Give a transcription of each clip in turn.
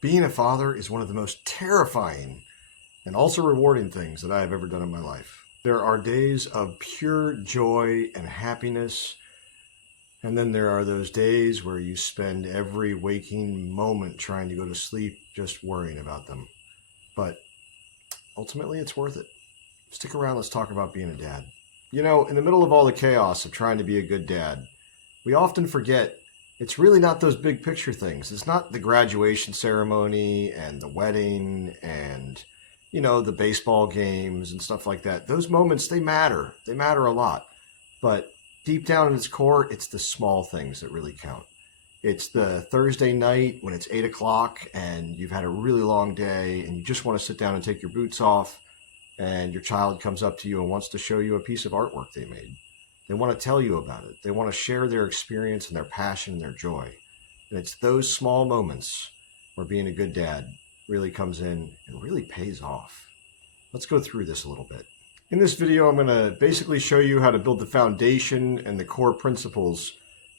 Being a father is one of the most terrifying and also rewarding things that I have ever done in my life. There are days of pure joy and happiness, and then there are those days where you spend every waking moment trying to go to sleep just worrying about them. But ultimately, it's worth it. Stick around, let's talk about being a dad. You know, in the middle of all the chaos of trying to be a good dad, we often forget it's really not those big picture things. It's not the graduation ceremony and the wedding and, the baseball games and stuff like that. Those moments, they matter. They matter a lot. But deep down in its core, it's the small things that really count. It's the Thursday night when it's 8 o'clock and you've had a really long day and you just want to sit down and take your boots off, and your child comes up to you and wants to show you a piece of artwork they made. They want to tell you about it. They want to share their experience and their passion and their joy. And it's those small moments where being a good dad really comes in and really pays off. Let's go through this a little bit. In this video, I'm going to basically show you how to build the foundation and the core principles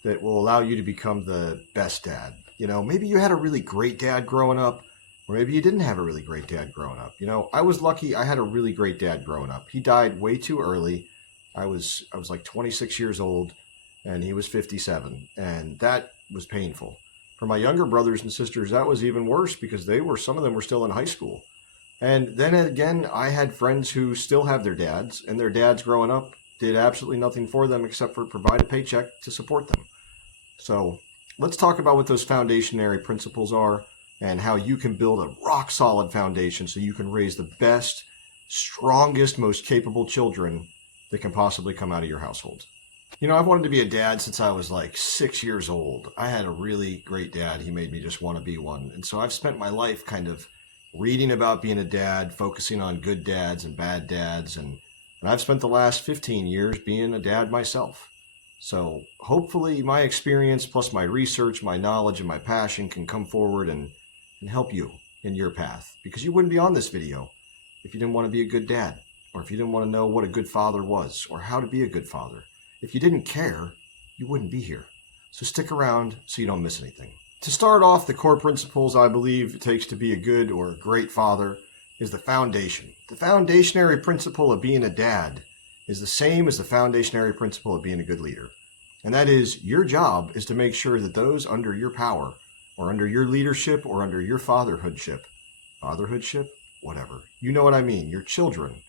that will allow you to become the best dad. Maybe you had a really great dad growing up, or maybe you didn't have a really great dad growing up. I was lucky. I had a really great dad growing up. He died way too early. I was like 26 years old and he was 57, and that was painful. For my younger brothers and sisters, that was even worse because some of them were still in high school. And then again, I had friends who still have their dads, and their dads growing up did absolutely nothing for them except for provide a paycheck to support them. So let's talk about what those foundationary principles are and how you can build a rock solid foundation so you can raise the best, strongest, most capable children that can possibly come out of your household. I've wanted to be a dad since I was like 6 years old. I had a really great dad. He made me just want to be one. And so I've spent my life kind of reading about being a dad, focusing on good dads and bad dads. And I've spent the last 15 years being a dad myself. So hopefully my experience plus my research, my knowledge, and my passion can come forward and help you in your path. Because you wouldn't be on this video if you didn't want to be a good dad, or if you didn't want to know what a good father was, or how to be a good father. If you didn't care, you wouldn't be here. So stick around so you don't miss anything. To start off, the core principles I believe it takes to be a good or a great father is the foundation. The foundationary principle of being a dad is the same as the foundationary principle of being a good leader. And that is, your job is to make sure that those under your power, or under your leadership, or under your fatherhoodship, whatever, you know what I mean, your children,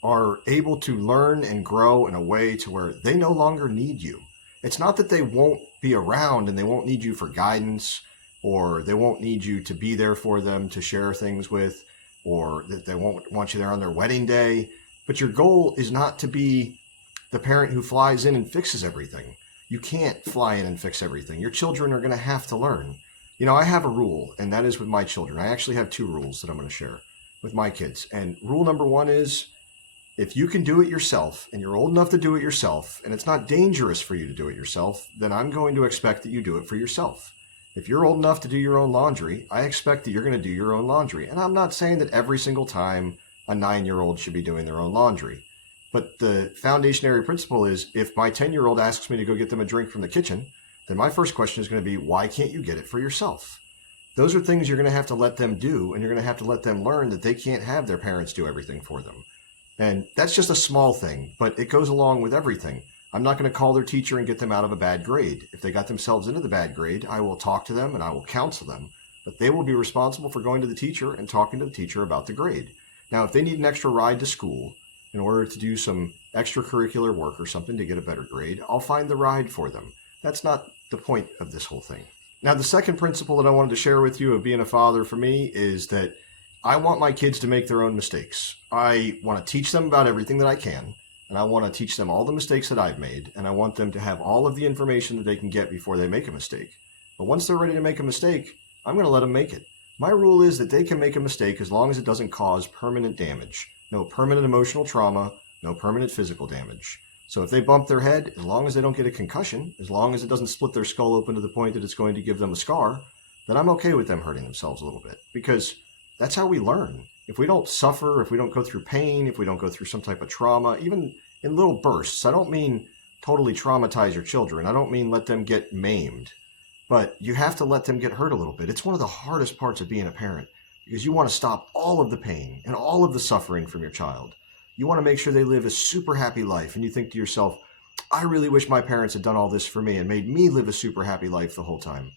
are able to learn and grow in a way to where they no longer need you. It's not that they won't be around and they won't need you for guidance, or they won't need you to be there for them to share things with, or that they won't want you there on their wedding day. But your goal is not to be the parent who flies in and fixes everything. You can't fly in and fix everything. Your children are going to have to learn. I have a rule, and that is with my children. I actually have 2 rules that I'm going to share with my kids. And rule number 1 is, if you can do it yourself, and you're old enough to do it yourself, and it's not dangerous for you to do it yourself, then I'm going to expect that you do it for yourself. If you're old enough to do your own laundry, I expect that you're going to do your own laundry. And I'm not saying that every single time a 9-year-old should be doing their own laundry. But the foundationary principle is, if my 10-year-old asks me to go get them a drink from the kitchen, then my first question is going to be, why can't you get it for yourself? Those are things you're going to have to let them do, and you're going to have to let them learn that they can't have their parents do everything for them. And that's just a small thing, but it goes along with everything. I'm not going to call their teacher and get them out of a bad grade. If they got themselves into the bad grade, I will talk to them and I will counsel them. But they will be responsible for going to the teacher and talking to the teacher about the grade. Now, if they need an extra ride to school in order to do some extracurricular work or something to get a better grade, I'll find the ride for them. That's not the point of this whole thing. Now, the second principle that I wanted to share with you of being a father for me is that I want my kids to make their own mistakes. I want to teach them about everything that I can, and I want to teach them all the mistakes that I've made, and I want them to have all of the information that they can get before they make a mistake. But once they're ready to make a mistake, I'm going to let them make it. My rule is that they can make a mistake as long as it doesn't cause permanent damage. No permanent emotional trauma, no permanent physical damage. So if they bump their head, as long as they don't get a concussion, as long as it doesn't split their skull open to the point that it's going to give them a scar, then I'm okay with them hurting themselves a little bit, because that's how we learn. If we don't suffer, if we don't go through pain, if we don't go through some type of trauma, even in little bursts, I don't mean totally traumatize your children. I don't mean let them get maimed. but you have to let them get hurt a little bit. It's one of the hardest parts of being a parent because you want to stop all of the pain and all of the suffering from your child. You want to make sure they live a super happy life, and you think to yourself, I really wish my parents had done all this for me and made me live a super happy life the whole time.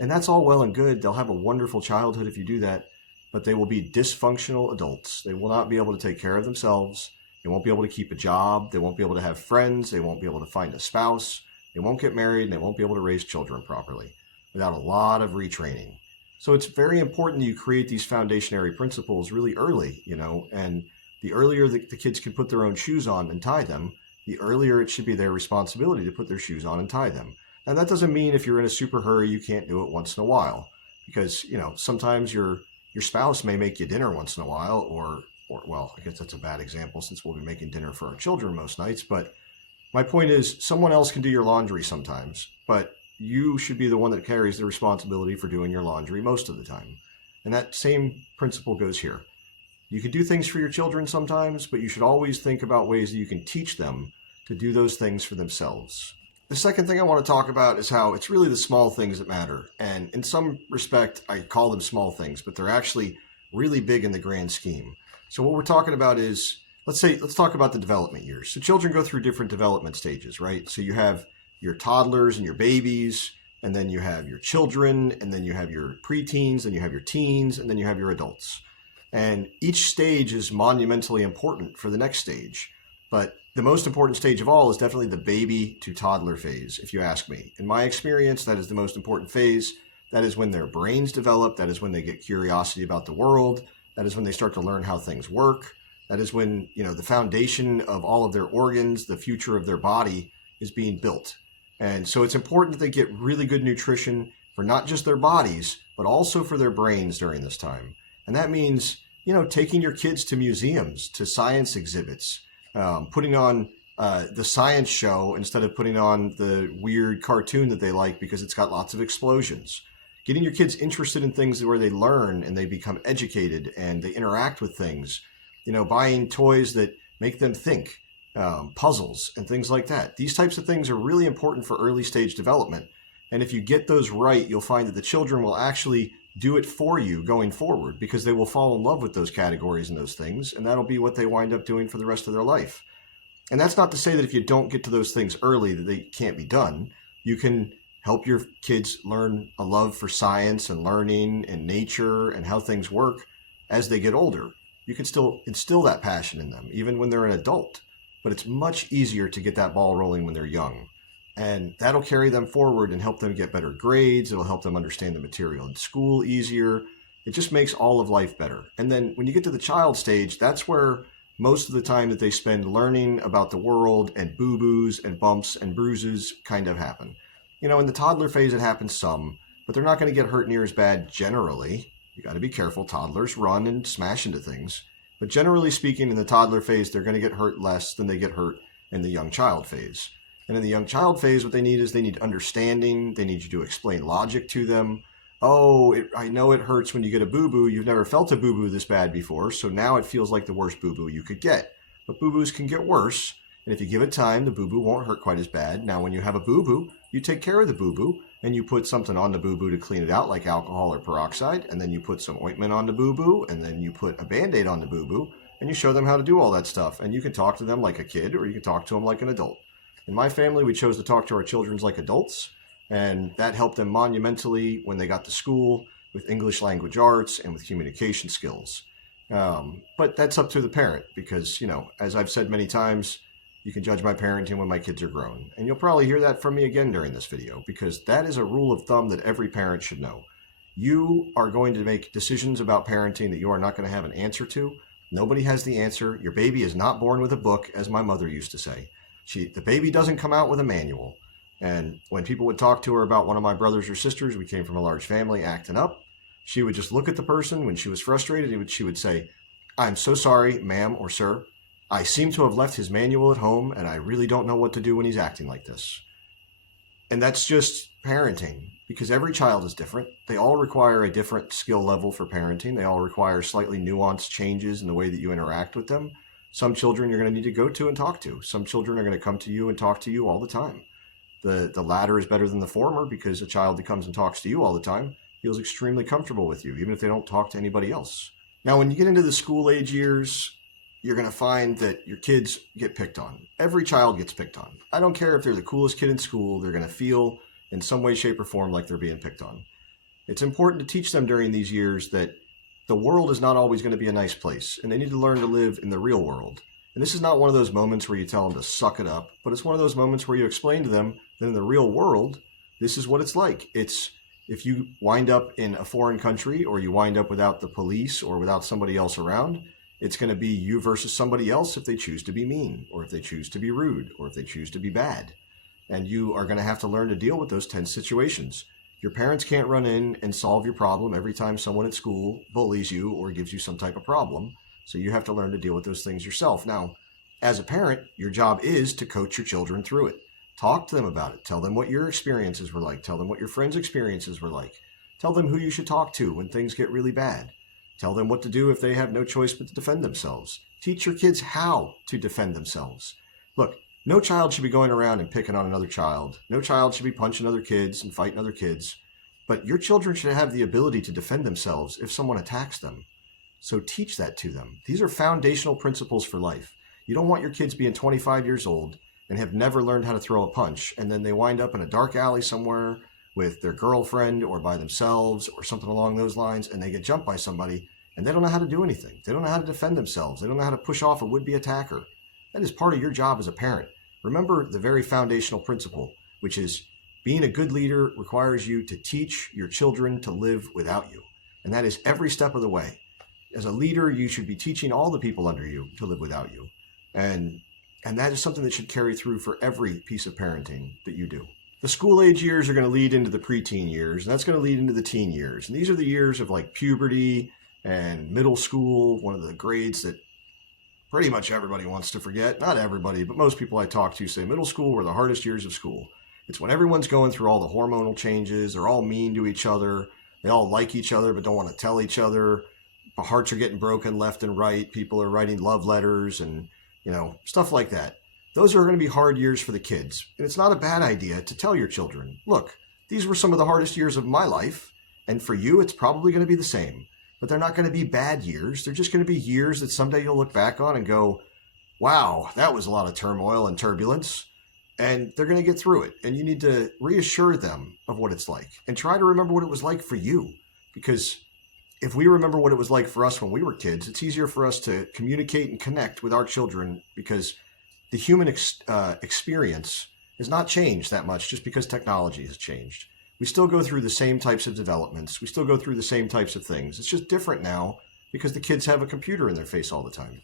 And that's all well and good. They'll have a wonderful childhood if you do that, but they will be dysfunctional adults. They will not be able to take care of themselves. They won't be able to keep a job. They won't be able to have friends. They won't be able to find a spouse. They won't get married, and they won't be able to raise children properly without a lot of retraining. So it's very important that you create these foundationary principles really early, and the earlier the kids can put their own shoes on and tie them, the earlier it should be their responsibility to put their shoes on and tie them. And that doesn't mean if you're in a super hurry, you can't do it once in a while, because, sometimes your spouse may make you dinner once in a while, or well, I guess that's a bad example since we'll be making dinner for our children most nights. But my point is, someone else can do your laundry sometimes, but you should be the one that carries the responsibility for doing your laundry most of the time. And that same principle goes here. You can do things for your children sometimes, but you should always think about ways that you can teach them to do those things for themselves. The second thing I want to talk about is how it's really the small things that matter. And in some respect, I call them small things, but they're actually really big in the grand scheme. So what we're talking about is, let's talk about the development years. So children go through different development stages, right? So you have your toddlers and your babies, and then you have your children, and then you have your preteens, and you have your teens, and then you have your adults. And each stage is monumentally important for the next stage. But the most important stage of all is definitely the baby to toddler phase, if you ask me. In my experience, that is the most important phase. That is when their brains develop. That is when they get curiosity about the world. That is when they start to learn how things work. That is when, the foundation of all of their organs, the future of their body is being built. And so it's important that they get really good nutrition for not just their bodies, but also for their brains during this time. And that means, taking your kids to museums, to science exhibits, putting on the science show instead of putting on the weird cartoon that they like because it's got lots of explosions. Getting your kids interested in things where they learn and they become educated and they interact with things. Buying toys that make them think, puzzles and things like that. These types of things are really important for early stage development. And if you get those right, you'll find that the children will actually do it for you going forward because they will fall in love with those categories and those things. And that'll be what they wind up doing for the rest of their life. And that's not to say that if you don't get to those things early, that they can't be done. You can help your kids learn a love for science and learning and nature and how things work as they get older. You can still instill that passion in them, even when they're an adult. But it's much easier to get that ball rolling when they're young. And that'll carry them forward and help them get better grades. It'll help them understand the material in school easier. It just makes all of life better. And then when you get to the child stage, that's where most of the time that they spend learning about the world and boo-boos and bumps and bruises kind of happen. In the toddler phase, it happens some, but they're not going to get hurt near as bad generally. You got to be careful. Toddlers run and smash into things. But generally speaking, in the toddler phase, they're going to get hurt less than they get hurt in the young child phase. And in the young child phase, what they need is they need understanding. They need you to explain logic to them. I know it hurts when you get a boo-boo. You've never felt a boo-boo this bad before, so now it feels like the worst boo-boo you could get. But boo-boos can get worse, and if you give it time, the boo-boo won't hurt quite as bad. Now, when you have a boo-boo, you take care of the boo-boo, and you put something on the boo-boo to clean it out, like alcohol or peroxide, and then you put some ointment on the boo-boo, and then you put a Band-Aid on the boo-boo, and you show them how to do all that stuff. And you can talk to them like a kid, or you can talk to them like an adult. In my family, we chose to talk to our children like adults, and that helped them monumentally when they got to school with English language arts and with communication skills. But that's up to the parent because, as I've said many times, you can judge my parenting when my kids are grown. And you'll probably hear that from me again during this video because that is a rule of thumb that every parent should know. You are going to make decisions about parenting that you are not going to have an answer to. Nobody has the answer. Your baby is not born with a book, as my mother used to say. The baby doesn't come out with a manual. And when people would talk to her about one of my brothers or sisters, we came from a large family, acting up, she would just look at the person when she was frustrated and she would say, "I'm so sorry, ma'am or sir. I seem to have left his manual at home and I really don't know what to do when he's acting like this." And that's just parenting because every child is different. They all require a different skill level for parenting. They all require slightly nuanced changes in the way that you interact with them. Some children you're going to need to go to and talk to. Some children are going to come to you and talk to you all the time. The latter is better than the former because a child that comes and talks to you all the time feels extremely comfortable with you, even if they don't talk to anybody else. Now, when you get into the school age years, you're going to find that your kids get picked on. Every child gets picked on. I don't care if they're the coolest kid in school, they're going to feel in some way, shape, or form like they're being picked on. It's important to teach them during these years that the world is not always going to be a nice place, and they need to learn to live in the real world. And this is not one of those moments where you tell them to suck it up, but it's one of those moments where you explain to them that in the real world, this is what it's like. It's if you wind up in a foreign country or you wind up without the police or without somebody else around, it's going to be you versus somebody else if they choose to be mean or if they choose to be rude or if they choose to be bad. And you are going to have to learn to deal with those tense situations. Your parents can't run in and solve your problem every time someone at school bullies you or gives you some type of problem. So you have to learn to deal with those things yourself. Now, as a parent, your job is to coach your children through it. Talk to them about it. Tell them what your experiences were like. Tell them what your friends' experiences were like. Tell them who you should talk to when things get really bad. Tell them what to do if they have no choice but to defend themselves. Teach your kids how to defend themselves. Look, no child should be going around and picking on another child. No child should be punching other kids and fighting other kids. But your children should have the ability to defend themselves if someone attacks them. So teach that to them. These are foundational principles for life. You don't want your kids being 25 years old and have never learned how to throw a punch, and then they wind up in a dark alley somewhere with their girlfriend or by themselves or something along those lines, and they get jumped by somebody, and they don't know how to do anything. They don't know how to defend themselves. They don't know how to push off a would-be attacker. That is part of your job as a parent. Remember the very foundational principle, which is being a good leader requires you to teach your children to live without you. And that is every step of the way. As a leader, you should be teaching all the people under you to live without you. And that is something that should carry through for every piece of parenting that you do. The school age years are going to lead into the preteen years, and that's going to lead into the teen years. And these are the years of like puberty and middle school, one of the grades that pretty much everybody wants to forget. Not everybody, but most people I talk to say middle school were the hardest years of school. It's when everyone's going through all the hormonal changes. They're all mean to each other. They all like each other but don't want to tell each other. Hearts are getting broken left and right. People are writing love letters and, stuff like that. Those are going to be hard years for the kids. And it's not a bad idea to tell your children, look, these were some of the hardest years of my life. And for you, it's probably going to be the same. But they're not going to be bad years. They're just going to be years that someday you'll look back on and go, wow, that was a lot of turmoil and turbulence. And they're going to get through it. And you need to reassure them of what it's like and try to remember what it was like for you. Because if we remember what it was like for us when we were kids, it's easier for us to communicate and connect with our children because the human experience has not changed that much just because technology has changed. We still go through the same types of developments. We still go through the same types of things. It's just different now because the kids have a computer in their face all the time.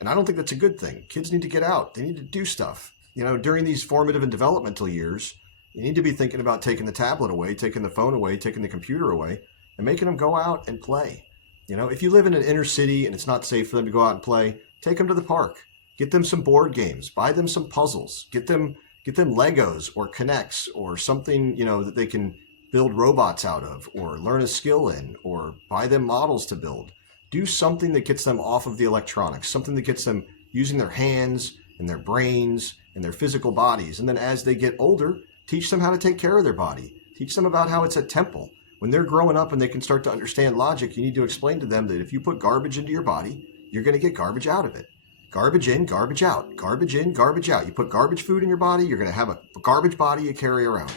And I don't think that's a good thing. Kids need to get out. They need to do stuff. During these formative and developmental years, you need to be thinking about taking the tablet away, taking the phone away, taking the computer away, and making them go out and play. If you live in an inner city and it's not safe for them to go out and play, take them to the park. Get them some board games. Buy them some puzzles. Get them Legos or Connects or something, that they can build robots out of or learn a skill in, or buy them models to build. Do something that gets them off of the electronics, something that gets them using their hands and their brains and their physical bodies. And then as they get older, teach them how to take care of their body. Teach them about how it's a temple. When they're growing up and they can start to understand logic, you need to explain to them that if you put garbage into your body, you're going to get garbage out of it. Garbage in, garbage out. Garbage in, garbage out. You put garbage food in your body, you're going to have a garbage body you carry around.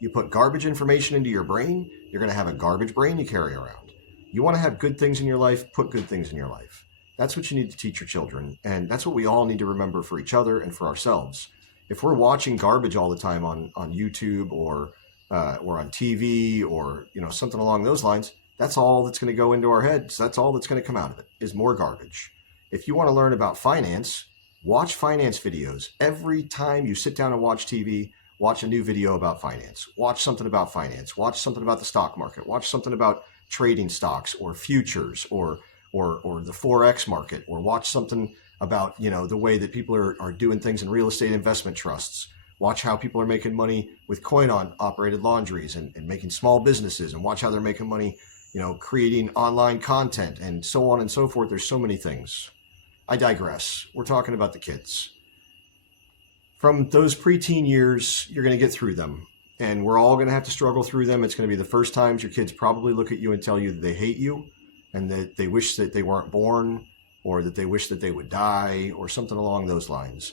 You put garbage information into your brain, you're going to have a garbage brain you carry around. You want to have good things in your life, put good things in your life. That's what you need to teach your children. And that's what we all need to remember for each other and for ourselves. If we're watching garbage all the time on YouTube or on TV or something along those lines, that's all that's going to go into our heads. That's all that's going to come out of it is more garbage. If you want to learn about finance, watch finance videos. Every time you sit down and watch TV, watch a new video about finance. Watch something about finance. Watch something about the stock market. Watch something about trading stocks or futures or the Forex market, or watch something about, the way that people are doing things in real estate investment trusts. Watch how people are making money with coin-operated laundries and making small businesses, and watch how they're making money, creating online content and so on and so forth. There's so many things. I digress. We're talking about the kids. From those preteen years, you're going to get through them. And we're all going to have to struggle through them. It's going to be the first times your kids probably look at you and tell you that they hate you and that they wish that they weren't born, or that they wish that they would die, or something along those lines.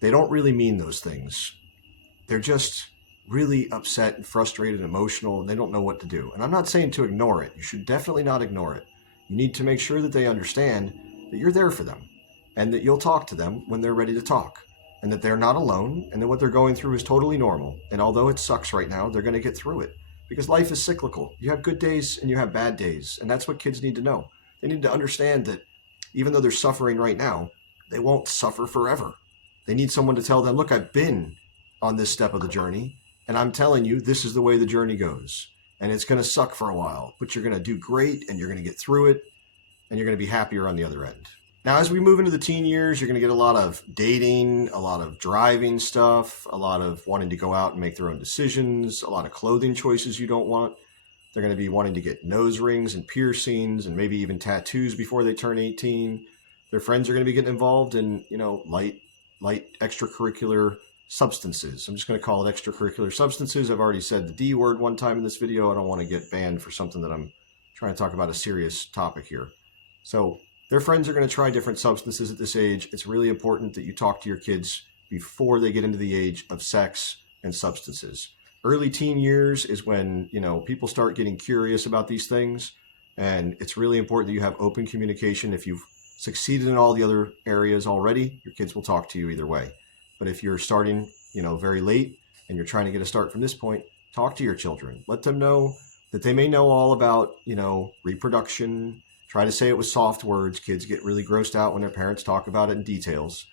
They don't really mean those things. They're just really upset and frustrated and emotional, and they don't know what to do. And I'm not saying to ignore it. You should definitely not ignore it. You need to make sure that they understand that you're there for them and that you'll talk to them when they're ready to talk, and that they're not alone, and that what they're going through is totally normal. And although it sucks right now, they're going to get through it, because life is cyclical. You have good days and you have bad days, and that's what kids need to know. They need to understand that even though they're suffering right now, they won't suffer forever. They need someone to tell them, look, I've been on this step of the journey, and I'm telling you, this is the way the journey goes. And it's going to suck for a while, but you're going to do great, and you're going to get through it, and you're going to be happier on the other end. Now, as we move into the teen years, you're going to get a lot of dating, a lot of driving stuff, a lot of wanting to go out and make their own decisions, a lot of clothing choices you don't want. They're going to be wanting to get nose rings and piercings and maybe even tattoos before they turn 18. Their friends are going to be getting involved in, light extracurricular substances. I'm just going to call it extracurricular substances. I've already said the D word one time in this video. I don't want to get banned for something that I'm trying to talk about a serious topic here. So their friends are going to try different substances at this age. It's really important that you talk to your kids before they get into the age of sex and substances. Early teen years is when, people start getting curious about these things. And it's really important that you have open communication. If you've succeeded in all the other areas already, your kids will talk to you either way. But if you're starting, very late and you're trying to get a start from this point, talk to your children. Let them know that they may know all about, reproduction. Try to say it with soft words. Kids get really grossed out when their parents talk about it in details.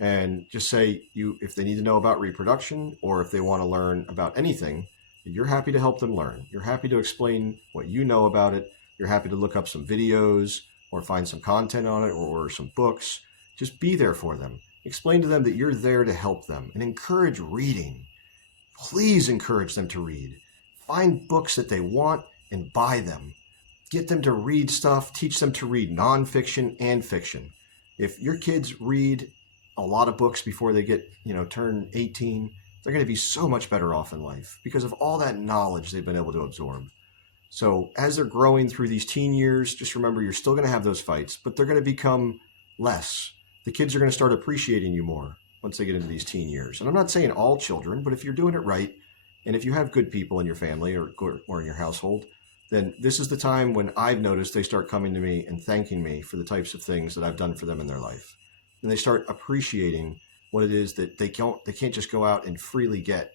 And just say, if they need to know about reproduction, or if they want to learn about anything, you're happy to help them learn. You're happy to explain what you know about it. You're happy to look up some videos or find some content on it, or some books. Just be there for them. Explain to them that you're there to help them, and encourage reading. Please encourage them to read. Find books that they want and buy them. Get them to read stuff. Teach them to read nonfiction and fiction. If your kids read a lot of books before they get, turn 18, they're going to be so much better off in life because of all that knowledge they've been able to absorb. So as they're growing through these teen years, just remember you're still going to have those fights, but they're going to become less. The kids are going to start appreciating you more once they get into these teen years. And I'm not saying all children, but if you're doing it right, and if you have good people in your family or in your household, then this is the time when I've noticed they start coming to me and thanking me for the types of things that I've done for them in their life. And they start appreciating what it is that they can't just go out and freely get,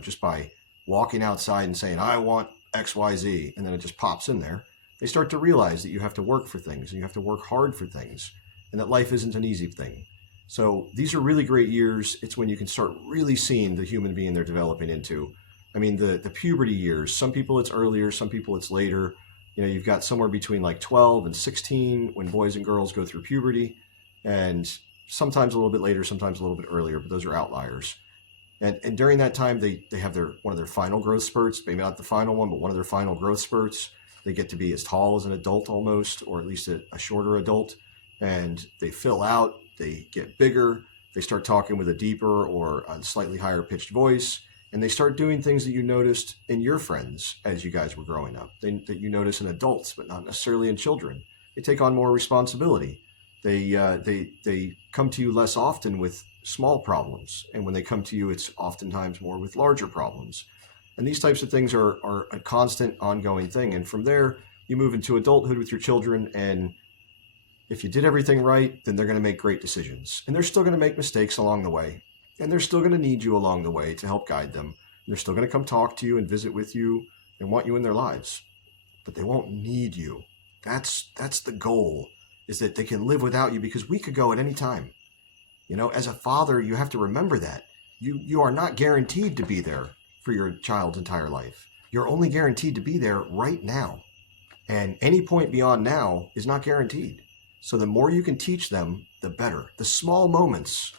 just by walking outside and saying, I want XYZ, and then it just pops in there. They start to realize that you have to work for things, and you have to work hard for things, and that life isn't an easy thing. So these are really great years. It's when you can start really seeing the human being they're developing into. I mean, the puberty years, some people it's earlier, some people it's later. You've got somewhere between like 12 and 16 when boys and girls go through puberty, and sometimes a little bit later, sometimes a little bit earlier, but those are outliers. And during that time, they have one of their final growth spurts, maybe not the final one, but one of their final growth spurts. They get to be as tall as an adult almost, or at least a shorter adult, and they fill out, they get bigger, they start talking with a deeper or a slightly higher pitched voice, and they start doing things that you noticed in your friends as you guys were growing up, that you notice in adults, but not necessarily in children. They take on more responsibility. They come to you less often with small problems, and when they come to you, it's oftentimes more with larger problems. And these types of things are a constant, ongoing thing. And from there, you move into adulthood with your children, and if you did everything right, then they're going to make great decisions. And they're still going to make mistakes along the way, and they're still going to need you along the way to help guide them. And they're still going to come talk to you and visit with you and want you in their lives, but they won't need you. That's the goal, is that they can live without you, because we could go at any time. As a father, you have to remember that you are not guaranteed to be there for your child's entire life. You're only guaranteed to be there right now. And any point beyond now is not guaranteed. So the more you can teach them, the better. The small moments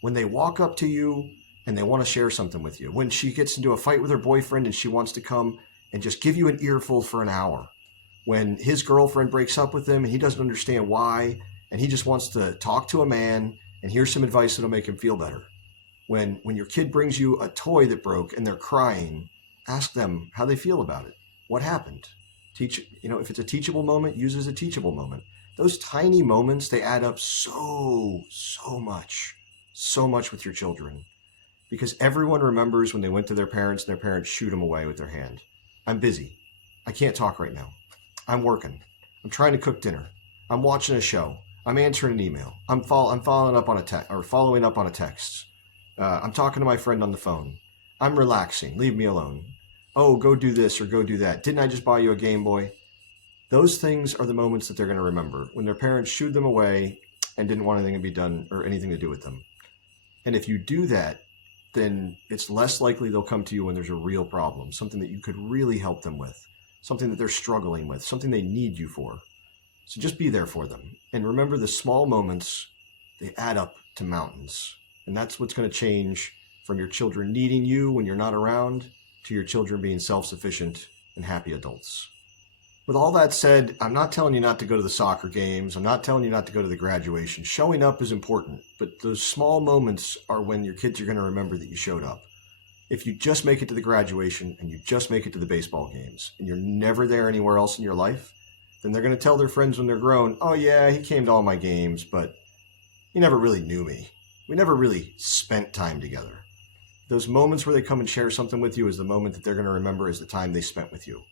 when they walk up to you and they want to share something with you, when she gets into a fight with her boyfriend and she wants to come and just give you an earful for an hour, when his girlfriend breaks up with him and he doesn't understand why, and he just wants to talk to a man and hear some advice that'll make him feel better. When your kid brings you a toy that broke and they're crying, ask them how they feel about it. What happened? If it's a teachable moment, use it as a teachable moment. Those tiny moments, they add up so much with your children. Because everyone remembers when they went to their parents and their parents shoot them away with their hand. I'm busy. I can't talk right now. I'm working. I'm trying to cook dinner. I'm watching a show. I'm answering an email. I'm following up on a text. I'm talking to my friend on the phone. I'm relaxing. Leave me alone. Oh, go do this or go do that. Didn't I just buy you a Game Boy? Those things are the moments that they're going to remember when their parents shooed them away and didn't want anything to be done or anything to do with them. And if you do that, then it's less likely they'll come to you when there's a real problem, something that you could really help them with, something that they're struggling with, something they need you for. So just be there for them. And remember, the small moments, they add up to mountains. And that's what's going to change from your children needing you when you're not around to your children being self-sufficient and happy adults. With all that said, I'm not telling you not to go to the soccer games. I'm not telling you not to go to the graduation. Showing up is important, but those small moments are when your kids are going to remember that you showed up. If you just make it to the graduation and you just make it to the baseball games and you're never there anywhere else in your life, then they're going to tell their friends when they're grown, oh yeah, he came to all my games, but he never really knew me. We never really spent time together. Those moments where they come and share something with you is the moment that they're going to remember as the time they spent with you.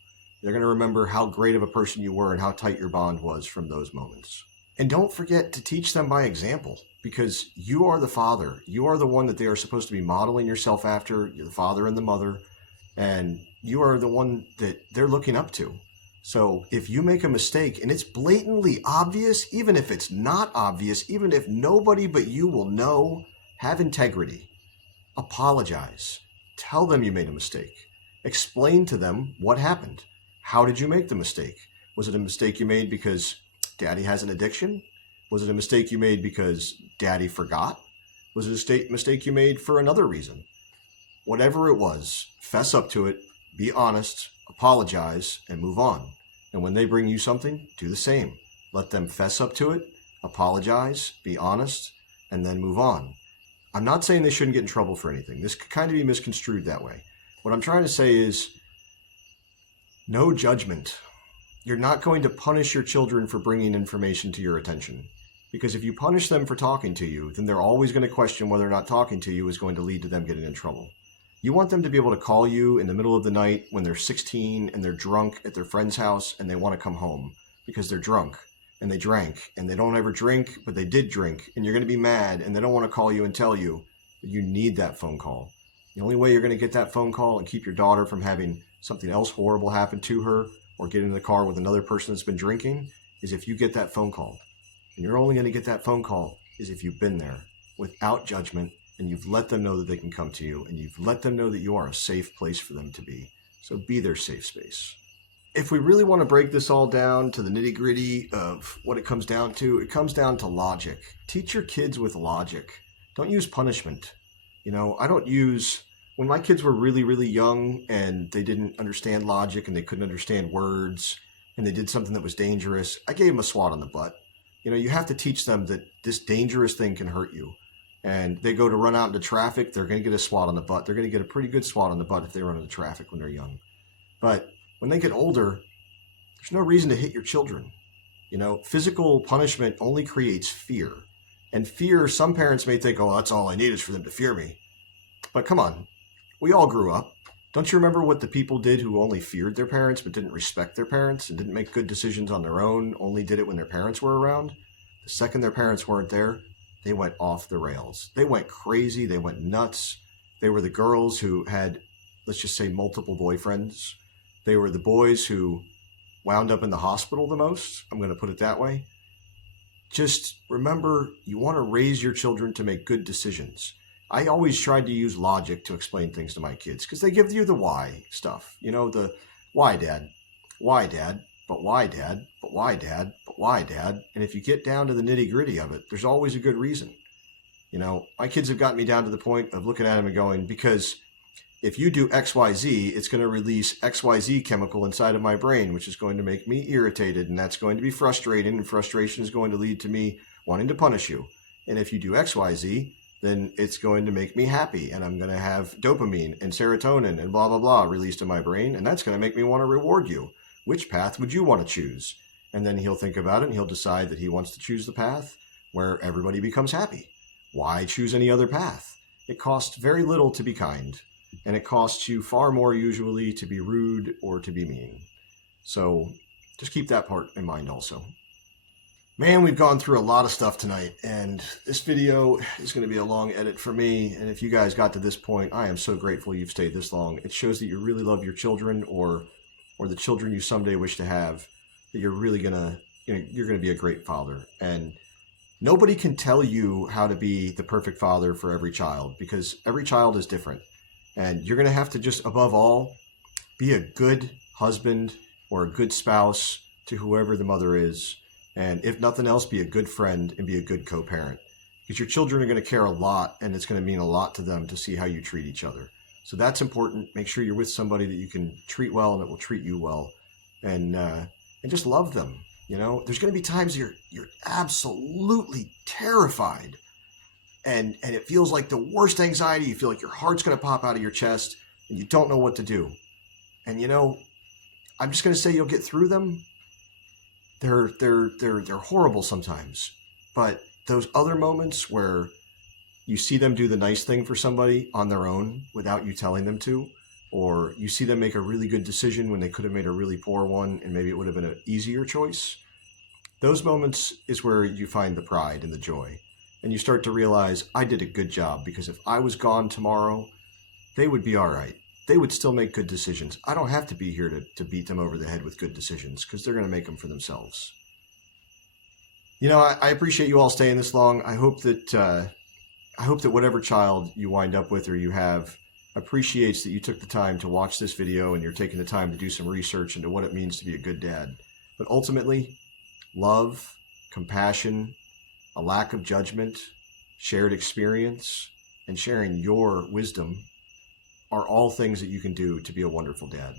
They're going to remember how great of a person you were and how tight your bond was from those moments. And don't forget to teach them by example, because you are the father. You are the one that they are supposed to be modeling yourself after. You're the father and the mother, and you are the one that they're looking up to. So if you make a mistake and it's blatantly obvious, even if it's not obvious, even if nobody but you will know, have integrity. Apologize. Tell them you made a mistake. Explain to them what happened. How did you make the mistake? Was it a mistake you made because daddy has an addiction? Was it a mistake you made because daddy forgot? Was it a mistake you made for another reason? Whatever it was, fess up to it, be honest, apologize, and move on. And when they bring you something, do the same. Let them fess up to it, apologize, be honest, and then move on. I'm not saying they shouldn't get in trouble for anything. This could kind of be misconstrued that way. What I'm trying to say is, no judgment. You're not going to punish your children for bringing information to your attention. Because if you punish them for talking to you, then they're always going to question whether or not talking to you is going to lead to them getting in trouble. You want them to be able to call you in the middle of the night when they're 16 and they're drunk at their friend's house and they want to come home because they're drunk and they drank and they don't ever drink, but they did drink, and you're going to be mad and they don't want to call you and tell you that you need that phone call. The only way you're going to get that phone call and keep your daughter from having something else horrible happen to her or get in the car with another person that's been drinking is if you get that phone call. And you're only going to get that phone call is if you've been there without judgment and you've let them know that they can come to you and you've let them know that you are a safe place for them to be. So be their safe space. If we really want to break this all down to the nitty-gritty of what it comes down to, it comes down to logic. Teach your kids with logic. Don't use punishment. When my kids were really, really young and they didn't understand logic and they couldn't understand words and they did something that was dangerous, I gave them a swat on the butt. You have to teach them that this dangerous thing can hurt you. And they go to run out into traffic, they're going to get a swat on the butt. They're going to get a pretty good swat on the butt if they run into traffic when they're young. But when they get older, there's no reason to hit your children. Physical punishment only creates fear. And fear, some parents may think, oh, that's all I need is for them to fear me. But come on, we all grew up. Don't you remember what the people did who only feared their parents but didn't respect their parents and didn't make good decisions on their own, only did it when their parents were around? The second their parents weren't there, they went off the rails. They went crazy. They went nuts. They were the girls who had, let's just say, multiple boyfriends. They were the boys who wound up in the hospital the most. I'm going to put it that way. Just remember, you want to raise your children to make good decisions. I always tried to use logic to explain things to my kids because they give you the why stuff. The why, Dad? Why, Dad? But why, Dad? But why, Dad? But why, Dad? And if you get down to the nitty-gritty of it, there's always a good reason. My kids have gotten me down to the point of looking at them and going, because if you do XYZ, it's going to release XYZ chemical inside of my brain, which is going to make me irritated, and that's going to be frustrating, and frustration is going to lead to me wanting to punish you. And if you do XYZ, then it's going to make me happy, and I'm going to have dopamine and serotonin and blah, blah, blah released in my brain, and that's going to make me want to reward you. Which path would you want to choose? And then he'll think about it, and he'll decide that he wants to choose the path where everybody becomes happy. Why choose any other path? It costs very little to be kind, and it costs you far more usually to be rude or to be mean. So just keep that part in mind also. Man, we've gone through a lot of stuff tonight, and this video is going to be a long edit for me. And if you guys got to this point, I am so grateful you've stayed this long. It shows that you really love your children, or the children you someday wish to have, that you're really you're going to be a great father. And nobody can tell you how to be the perfect father for every child, because every child is different. And you're going to have to just, above all, be a good husband or a good spouse to whoever the mother is. And if nothing else, be a good friend and be a good co-parent, because your children are going to care a lot, and it's going to mean a lot to them to see how you treat each other. So that's important. Make sure you're with somebody that you can treat well and that will treat you well, and just love them. You know, there's going to be times you're absolutely terrified, and it feels like the worst anxiety. You feel like your heart's going to pop out of your chest, and you don't know what to do. And you know, I'm just going to say you'll get through them. They're horrible sometimes, but those other moments where you see them do the nice thing for somebody on their own without you telling them to, or you see them make a really good decision when they could have made a really poor one and maybe it would have been an easier choice. Those moments is where you find the pride and the joy, and you start to realize, I did a good job, because if I was gone tomorrow, they would be all right. They would still make good decisions. I don't have to be here to beat them over the head with good decisions, because they're going to make them for themselves. You know, I appreciate you all staying this long. I hope that whatever child you wind up with or you have appreciates that you took the time to watch this video and you're taking the time to do some research into what it means to be a good dad. But ultimately, love, compassion, a lack of judgment, shared experience, and sharing your wisdom are all things that you can do to be a wonderful dad.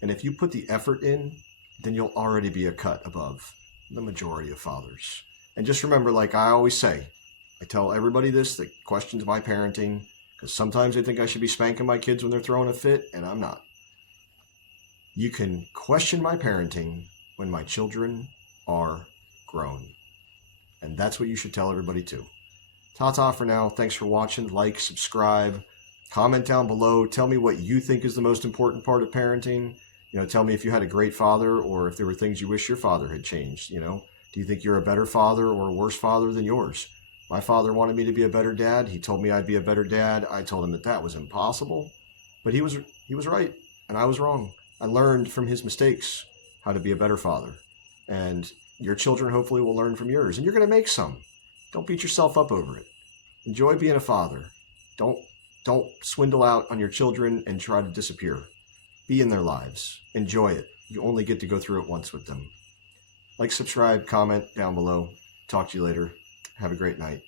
And if you put the effort in, then you'll already be a cut above the majority of fathers. And just remember, like I always say, I tell everybody this that questions my parenting, because sometimes they think I should be spanking my kids when they're throwing a fit, and I'm not. You can question my parenting when my children are grown. And that's what you should tell everybody too. Ta-ta for now. Thanks for watching. Like, subscribe. Comment down below. Tell me what you think is the most important part of parenting. You know, tell me if you had a great father or if there were things you wish your father had changed. You know, do you think you're a better father or a worse father than yours? My father wanted me to be a better dad. He told me I'd be a better dad. I told him that was impossible, but he was right and I was wrong. I learned from his mistakes how to be a better father, and your children hopefully will learn from yours, and you're going to make some. Don't beat yourself up over it. Enjoy being a father. Don't swindle out on your children and try to disappear. Be in their lives. Enjoy it. You only get to go through it once with them. Like, subscribe, comment down below. Talk to you later. Have a great night.